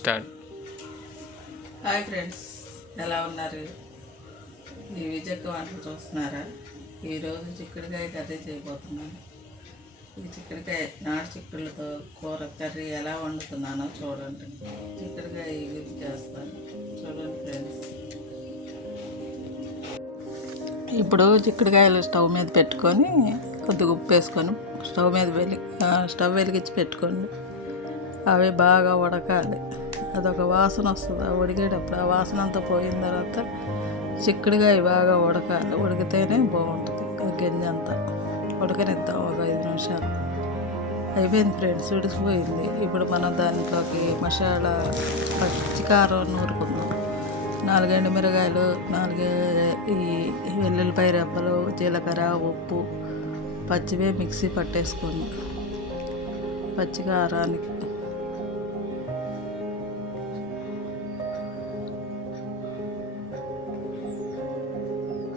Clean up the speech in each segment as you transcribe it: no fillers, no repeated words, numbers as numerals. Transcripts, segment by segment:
Start. Hi friends, ఎలా ఉన్నారు? ఈ విజయక్క వంటలు చూస్తున్నారా? ఈరోజు చిక్కుడుకాయ కర్రీ చేయబోతున్నాను. ఈ చిక్కుడుకాయ నాటు చిక్కుళ్ళతో కూర కర్రీ ఎలా వండుతున్నానో చూడండి. చిక్కుడుకాయ గురించి చేస్తాను, చూడండి ఫ్రెండ్స్. ఇప్పుడు చిక్కుడుకాయలు స్టవ్ మీద పెట్టుకొని కొద్దిగా ఉప్పు వేసుకొని స్టవ్ వెలిగించి పెట్టుకోండి. అవి బాగా ఉడకాలి. అదొక వాసన వస్తుంది. ఆ ఉడికేటప్పుడు ఆ వాసన అంతా పోయిన తర్వాత చిక్కుడుకాయ బాగా ఉడకాలి. ఉడికితేనే బాగుంటుంది. ఆ గింజ అంతా ఉడకనిద్దాం ఒక 5 నిమిషాలు. అయిపోయింది ఫ్రెండ్స్, ఉడికిపోయింది. ఇప్పుడు మనం దాంట్లోకి మసాలా పచ్చికారం నూరుకుందాం. 4 ఎండుమిరగాయలు, 4 ఈ వెల్లుల్లిపాయ రెబ్బలు, జీలకర్ర, ఉప్పు, పచ్చివే మిక్సీ పట్టేసుకోండి. పచ్చికారానికి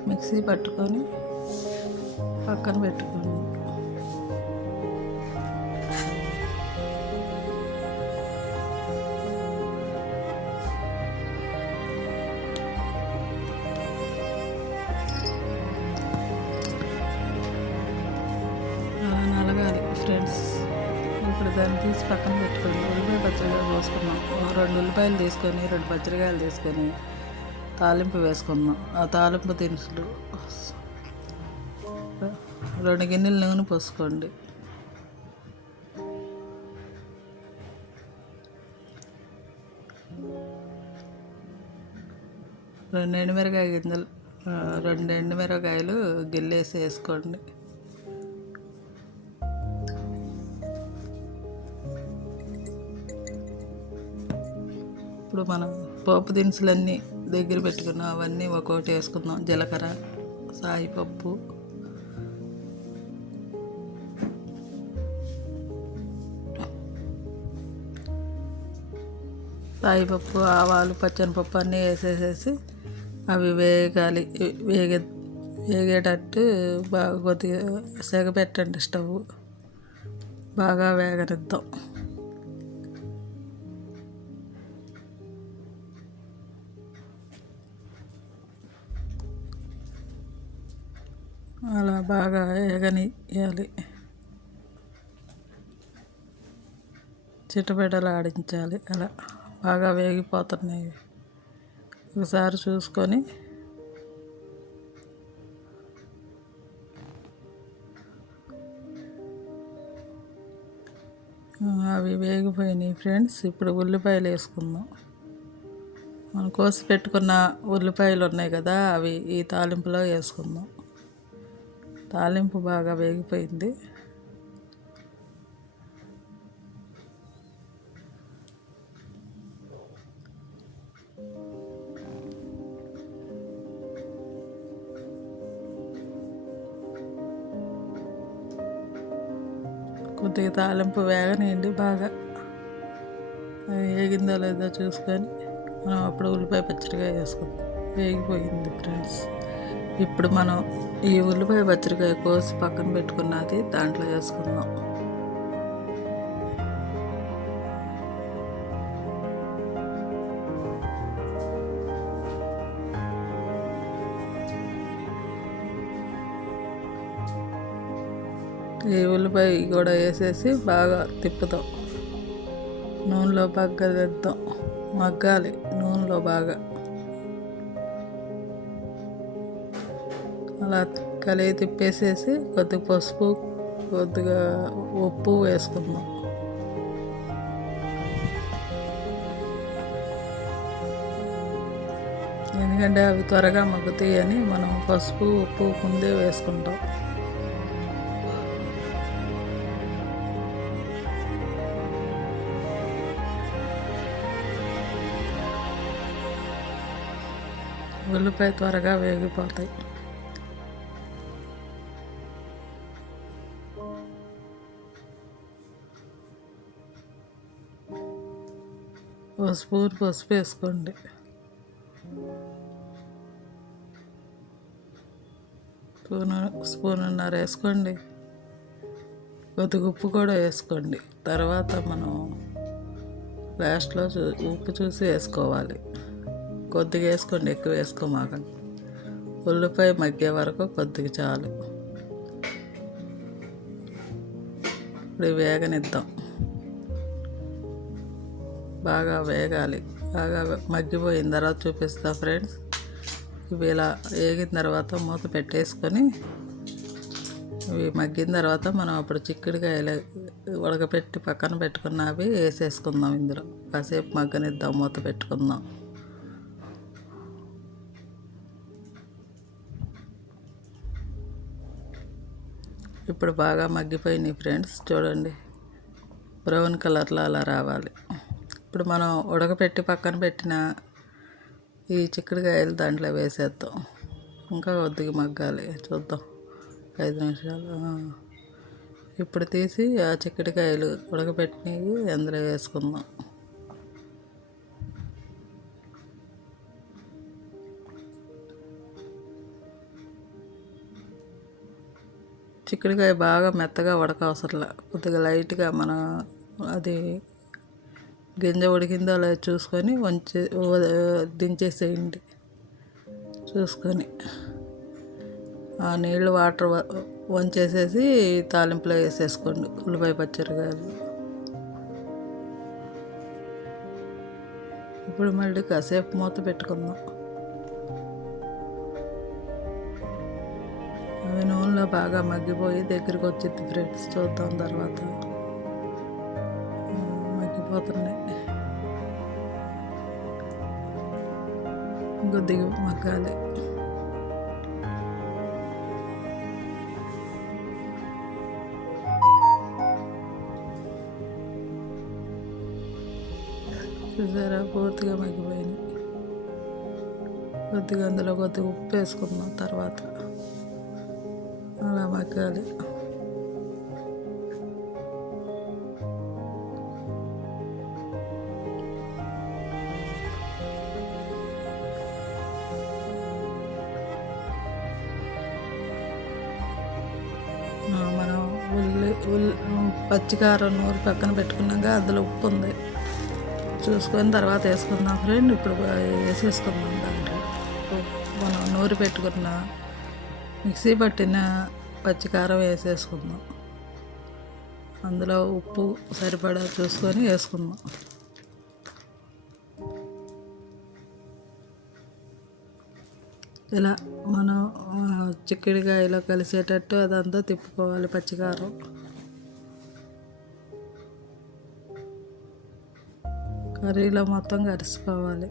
మిక్సీ పట్టుకొని పక్కన పెట్టుకోండి. నలగాలి ఫ్రెండ్స్. ఇప్పుడు దాన్ని తీసి పక్కన పెట్టుకోండి. ఉల్లిపాయ పచ్చడికాయలు కోసుకున్నాం. 2 ఉల్లిపాయలు తీసుకొని 2 పచ్చడికాయలు తీసుకొని తాలింపు వేసుకుందాం. ఆ తాలింపు దినుసులు 2 గిన్నెల నూనె పోసుకోండి. రెండు ఎండుమిరకాయలు గిల్లేసి వేసుకోండి. ఇప్పుడు మనం పోపు దినుసులన్నీ దగ్గర పెట్టుకున్నాం. అవన్నీ ఒక్కొక్కటి వేసుకుందాం. జీలకర్ర, సాయిపప్పు, ఆవాలు, పచ్చనిపప్పు అన్నీ వేసేసేసి అవి వేగాలి. వేగేటట్టు బాగా కొద్దిగా సెగ పెట్టండి. స్టవ్ బాగా వేగనిద్దాం. అలా బాగా వేగనియాలి. చిటపెటలు ఆడించాలి. అలా బాగా వేగిపోతున్నాయి. ఒకసారి చూసుకొని అవి వేగిపోయినాయి ఫ్రెండ్స్. ఇప్పుడు ఉల్లిపాయలు వేసుకుందాం. మనం కోసి పెట్టుకున్న ఉల్లిపాయలు ఉన్నాయి కదా, అవి ఈ తాలింపులో వేసుకుందాం. తాలింపు బాగా వేగిపోయింది. కొద్దిగా తాలింపు వేగనియండి. బాగా వేగిందో లేదో చూసుకొని మనం అప్పుడు ఉల్లిపాయ పచ్చడికాయ వేసుకుందాం. వేగిపోయింది ఫ్రెండ్స్. ఇప్పుడు మనం ఈ ఉల్లిపాయ పచ్చడికాయ కోసి పక్కన పెట్టుకున్నది దాంట్లో వేసుకుందాం. ఈ ఉల్లిపాయ కూడా వేసేసి బాగా తిప్పుతాం. నూనెలో బాగా తెద్దాం. మగ్గాలి నూనెలో బాగా. అలా కలిగి తిప్పేసేసి కొద్దిగా పసుపు, కొద్దిగా ఉప్పు వేసుకుందాం. ఎందుకంటే అవి త్వరగా మగ్గుతాయి అని మనం పసుపు, ఉప్పు ముందే వేసుకుంటాం. ఉల్లిపాయ త్వరగా వేగిపోతాయి. ఒక స్పూన్ పసుపు వేసుకోండి. స్పూన్నర వేసుకోండి. కొద్దిగా ఉప్పు కూడా వేసుకోండి. తర్వాత మనం లాస్ట్లో ఉప్పు చూసి వేసుకోవాలి. కొద్దిగా వేసుకోండి, ఎక్కువ వేసుకోమాకండి. ఉల్లిపాయ మగ్గే వరకు కొద్దిగా చాలు. ఇప్పుడు వేగనిద్దాం. బాగా వేగాలి. బాగా మగ్గిపోయిన తర్వాత చూపిస్తా ఫ్రెండ్స్. ఇవి ఇలా వేగిన తర్వాత మూత పెట్టేసుకొని ఇవి మగ్గిన తర్వాత మనం అప్పుడు చిక్కుడుకాయలు ఉడకపెట్టి పక్కన పెట్టుకున్నవి వేసేసుకుందాం. ఇందులో కాసేపు మగ్గనిద్దాం, మూత పెట్టుకుందాం. ఇప్పుడు బాగా మగ్గిపోయినాయి ఫ్రెండ్స్. చూడండి, బ్రౌన్ కలర్లో అలా రావాలి. ఇప్పుడు మనం ఉడకపెట్టి పక్కన పెట్టిన ఈ చిక్కుడుకాయలు దాంట్లో వేసేద్దాం. ఇంకా కొద్దిగా మగ్గాలి, చూద్దాం 5 నిమిషాలు. ఇప్పుడు తీసి ఆ చిక్కుడుకాయలు ఉడకపెట్టినవి అందులో వేసుకుందాం. చిక్కుడుకాయ బాగా మెత్తగా ఉడకవసరంలా, కొద్దిగా లైట్గా మన అది గింజ ఉడికిందో అలా చూసుకొని దించేసేయండి. చూసుకొని ఆ నీళ్ళు వాటర్ వంచేసేసి తాలింపులో వేసేసుకోండి ఉల్లిపాయ పచ్చిమిరపకాయలు. ఇప్పుడు మళ్ళీ కాసేపు మూత పెట్టుకుందాం. అవి నూనెలో బాగా మగ్గిపోయి దగ్గరికి వచ్చింది ఫ్రెండ్స్. చూద్దాం తర్వాత. మగ్గిపోతున్నాయి, కొద్దిగా మగ్గాలి. చూసారా, పూర్తిగా మగ్గిపోయినాయి. కొద్దిగా అందులో కొద్దిగా ఉప్పు వేసుకుందాం తర్వాత. అలా మగ్గాలి. మనం పచ్చికారం నూరు పక్కన పెట్టుకున్నాక అందులో ఉప్పు ఉంది చూసుకొని తర్వాత వేసుకుందాం ఫ్రెండ్. ఇప్పుడు వేసేసుకుందాం దాంట్లో. మనం నూరి పెట్టుకున్న మిక్సీ పట్టిన పచ్చికారం వేసేసుకుందాం. అందులో ఉప్పు సరిపడా చూసుకొని వేసుకుందాం. ఇలా మనం చిక్కుడుకాయలో కలిసేటట్టు అదంతా తిప్పుకోవాలి పచ్చికారం. కర్రీలో మొత్తం కలిసిపోవాలి.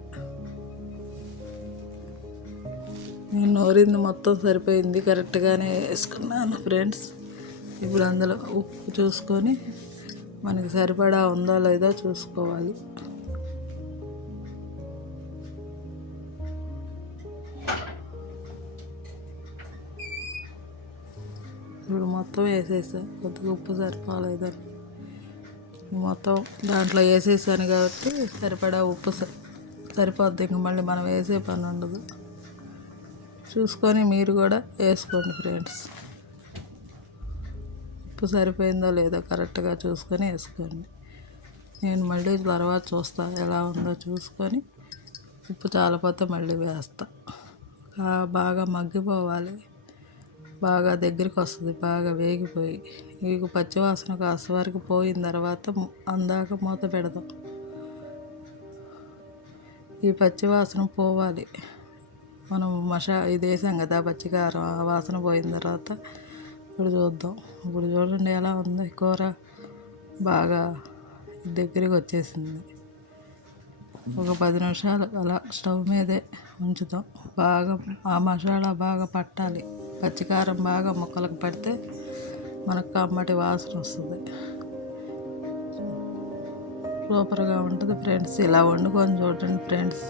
నేను నూరింది మొత్తం సరిపోయింది, కరెక్ట్గానే వేసుకున్నాను ఫ్రెండ్స్. ఇప్పుడు అందులో ఉప్పు చూసుకొని మనకి సరిపడా ఉందో లేదో చూసుకోవాలి. ఇప్పుడు మొత్తం వేసేసా, కొద్దిగా ఉప్పు సరిపోలేదని మొత్తం దాంట్లో వేసేసాను కాబట్టి సరిపడా ఉప్పు సరిపోద్ది. ఇంక మళ్ళీ మనం వేసే పని ఉండదు. చూసుకొని మీరు కూడా వేసుకోండి ఫ్రెండ్స్. ఉప్పు సరిపోయిందో లేదో కరెక్ట్గా చూసుకొని వేసుకోండి. నేను మళ్ళీ తర్వాత చూస్తా ఎలా ఉందో చూసుకొని. ఉప్పు చాలపోతే మళ్ళీ వేస్తా. బాగా మగ్గిపోవాలి, బాగా దగ్గరికి వస్తుంది, బాగా వేగిపోయి మీకు పచ్చివాసన కాస్త వరకు పోయిన తర్వాత అందాక మూత పెడదాం. ఈ పచ్చివాసన పోవాలి. మనం ఇది వేసాం కదా పచ్చికారం, ఆ వాసన పోయిన తర్వాత ఇప్పుడు చూద్దాం. ఇప్పుడు చూడండి ఎలా ఉంది కూర, బాగా దగ్గరికి వచ్చేసింది. ఒక 10 నిమిషాలు అలా స్టవ్ మీదే ఉంచుతాం. బాగా ఆ మసాలా బాగా పట్టాలి. పచ్చికారం బాగా ముక్కలకు పడితే మనకు కమ్మటి వాసన వస్తుంది, సూపర్గా ఉంటుంది ఫ్రెండ్స్. ఇలా వండుకొని చూడండి ఫ్రెండ్స్.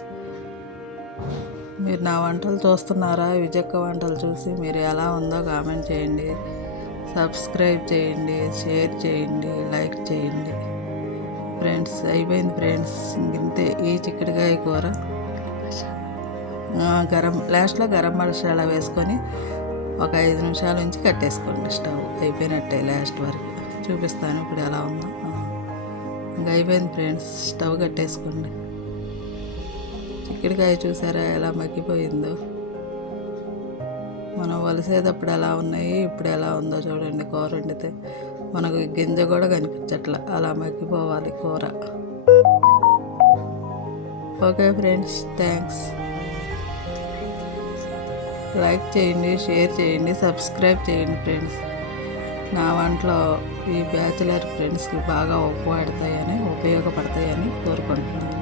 మీరు నా వంటలు చూస్తున్నారా? విజయక్క వంటలు చూసి మీరు ఎలా ఉందో కామెంట్ చేయండి, సబ్స్క్రైబ్ చేయండి, షేర్ చేయండి, లైక్ చేయండి ఫ్రెండ్స్. అయిపోయింది ఫ్రెండ్స్, ఇంతే ఈ చిక్కుడుకాయ కూర. లాస్ట్లో గరం మసాలా వేసుకొని ఒక 5 నిమిషాల నుంచి కట్టేసుకోండి. స్టవ్ అయిపోయినట్టే. లాస్ట్ వరకు చూపిస్తాను ఇప్పుడు ఎలా ఉందో. ఇంకా అయిపోయింది ఫ్రెండ్స్, స్టవ్ కట్టేసుకోండి. చిక్కుడుకాయ చూసారా ఎలా మగ్గిపోయిందో. మనం వలిసేటప్పుడు ఎలా ఉన్నాయి, ఇప్పుడు ఎలా ఉందో చూడండి. కూర వండితే మనకు గింజ కూడా కనిపించట్ల, అలా మగ్గిపోవాలి కూర. Okay friends, thanks. లైక్ చేయండి, షేర్ చేయండి, సబ్స్క్రైబ్ చేయండి ఫ్రెండ్స్. నా వంటలో ఈ బ్యాచిలర్ ఫ్రెండ్స్కి బాగా ఉపయోగపడతాయని కోరుకుంటున్నాను.